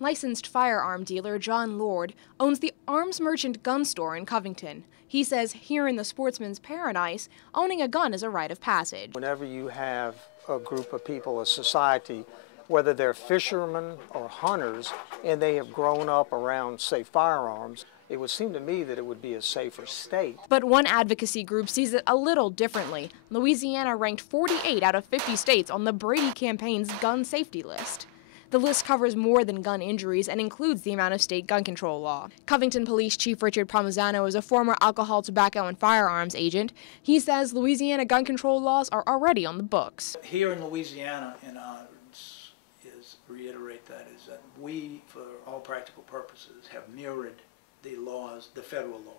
Licensed firearm dealer John Lord owns the Arms Merchant gun store in Covington. He says here in the sportsman's paradise, owning a gun is a rite of passage. Whenever you have a group of people, a society, whether they're fishermen or hunters, and they have grown up around, say, firearms, it would seem to me that it would be a safer state. But one advocacy group sees it a little differently. Louisiana ranked 48 out of 50 states on the Brady campaign's gun safety list. The list covers more than gun injuries and includes the amount of state gun control law. Covington Police Chief Richard Palmisano is a former alcohol, tobacco, and firearms agent. He says Louisiana gun control laws are already on the books. Here in Louisiana, and reiterate that, is that we, for all practical purposes, have mirrored the laws, the federal laws.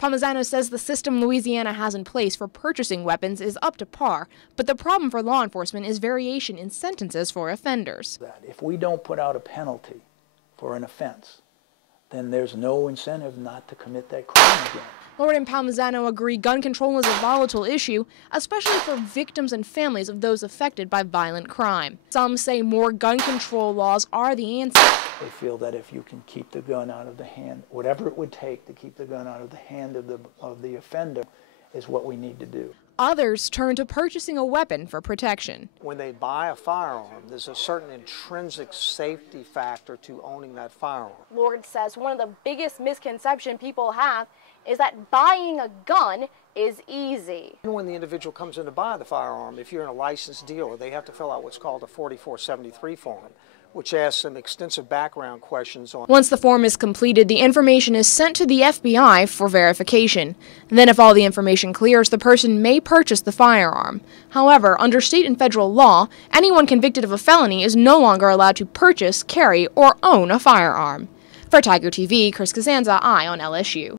Palmisano says the system Louisiana has in place for purchasing weapons is up to par, but the problem for law enforcement is variation in sentences for offenders. If we don't put out a penalty for an offense, then there's no incentive not to commit that crime again. Lord and Palmisano agree gun control is a volatile issue, especially for victims and families of those affected by violent crime. Some say more gun control laws are the answer. They feel that if you can keep the gun out of the hand, whatever it would take to keep the gun out of the hand of the offender is what we need to do. Others turn to purchasing a weapon for protection. When they buy a firearm, there's a certain intrinsic safety factor to owning that firearm. Lord says one of the biggest misconceptions people have is that buying a gun is easy. When the individual comes in to buy the firearm, if you're in a licensed dealer, they have to fill out what's called a 4473 form, which asks some extensive background questions on. Once the form is completed, the information is sent to the FBI for verification. Then if all the information clears, the person may purchase the firearm. However, under state and federal law, anyone convicted of a felony is no longer allowed to purchase, carry, or own a firearm. For Tiger TV, Chris Costanza, Eye on LSU.